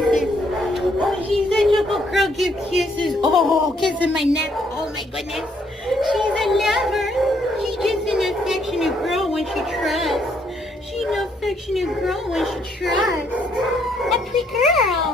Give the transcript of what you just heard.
kisses. Oh, she's such a good girl, give kisses. Oh, kissing my neck. Oh my goodness. She's a lover. She's just an affectionate girl when she trusts. She's an affectionate girl when she trusts. A pretty girl.